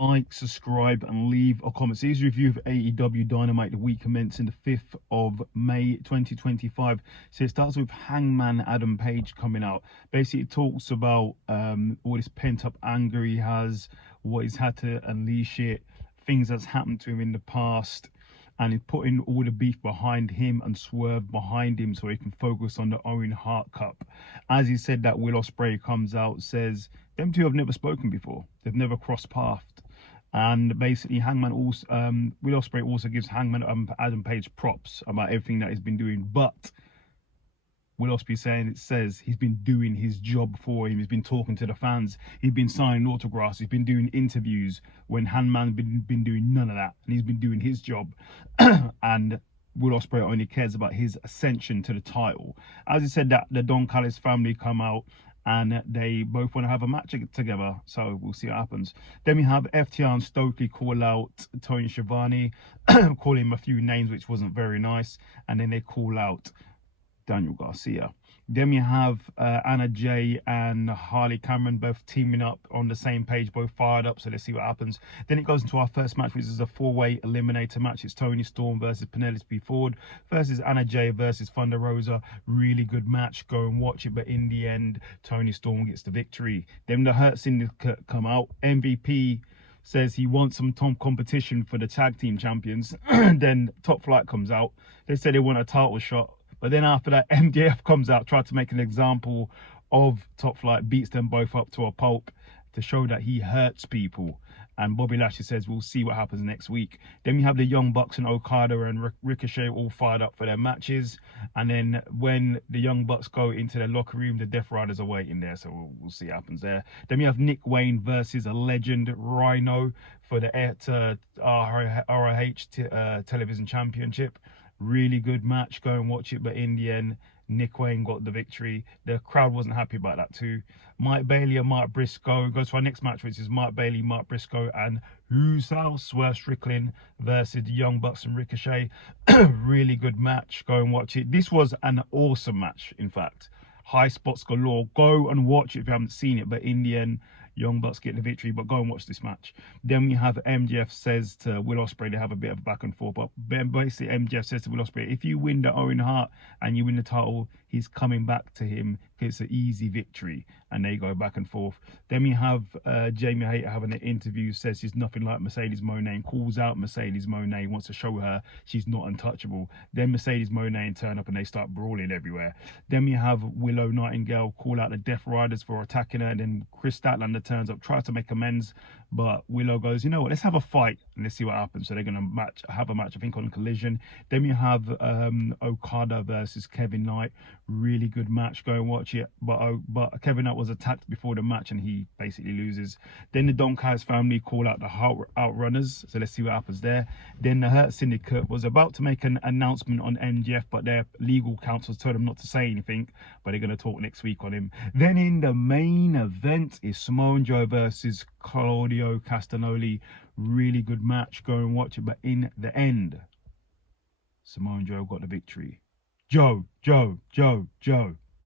Like, subscribe, and leave a comment. So here's a review of AEW Dynamite, the week commencing the 5th of May 2025. So it starts with Hangman Adam Page coming out. Basically, it talks about all this pent-up anger he has, what he's had to unleash it, things that's happened to him in the past, and he's putting all the beef behind him and Swerve behind him so he can focus on the Owen Hart Cup. As he said, that Will Ospreay comes out, says them two have never spoken before. They've never crossed paths. And basically, Hangman also, Will Ospreay also gives Hangman Adam Page props about everything that he's been doing. But Will Ospreay says he's been doing his job for him. He's been talking to the fans. He's been signing autographs. He's been doing interviews when Hangman's been doing none of that, and he's been doing his job. And Will Ospreay only cares about his ascension to the title. As he said, that the Don Callis family come out and they both want to have a match together, so we'll see what happens. Then we have FTR and Stokely call out Tony Schiavone, call him a few names which wasn't very nice, and then they call out Daniel Garcia. Then we have Anna Jay and Harley Cameron both teaming up on the same page, both fired up, so let's see what happens. Then it goes into our first match, which is a four-way eliminator match. It's Toni Storm versus Penelope Ford versus Anna Jay versus Thunder Rosa. Really good match, go and watch it, but in the end, Toni Storm gets the victory. Then the Hurt Syndicate come out. MVP says he wants some competition for the tag team champions. Then Top Flight comes out. They say they want a title shot. But then after that, MJF comes out, tried to make an example of Top Flight, beats them both up to a pulp to show that he hurts people. And Bobby Lashley says, we'll see what happens next week. Then we have the Young Bucks and Okada and Ricochet all fired up for their matches. And then when the Young Bucks go into their locker room, the Death Riders are waiting there. So we'll see what happens there. Then we have Nick Wayne versus a legend, Rhino, for the ROH Television Championship. Really good match, go and watch it, but in the end, Nick Wayne got the victory. The crowd wasn't happy about that too. Mike Bailey and Mark Briscoe goes to our next match, which is Mike Bailey, Mark Briscoe, and Usos Swerve Strickland versus the Young Bucks and Ricochet. Really good match, go and watch it. This was an awesome match, in fact. High spots galore. Go and watch it if you haven't seen it, but in the end, Young Bucks get the victory, but go and watch this match. Then we have MJF says to Will Ospreay, they have a bit of back and forth, but basically MJF says to Will Ospreay, if you win the Owen Hart and you win the title, he's coming back to him because it's an easy victory, and they go back and forth. Then we have Jamie Hayter having an interview, says she's nothing like Mercedes Moné, calls out Mercedes Moné, wants to show her she's not untouchable. Then Mercedes Moné turn up and they start brawling everywhere. Then we have Willow Nightingale call out the Death Riders for attacking her, and then Chris Statlander turns up, tries to make amends, but Willow goes, you know what, let's have a fight and let's see what happens. So they're going to have a match, I think, on Collision. Then we have Okada versus Kevin Knight. Really good match, go and watch it, but Kevin Knight was attacked before the match and he basically loses. Then the Don Callis family call out the Outrunners, so let's see what happens there. Then the Hurt Syndicate was about to make an announcement on MJF, but their legal counsel told them not to say anything, but they're going to talk next week on him. Then in the main event is Samoa Joe versus Claudio Castagnoli. Really good match, go and watch it, but in the end, Samoa Joe got the victory. Joe.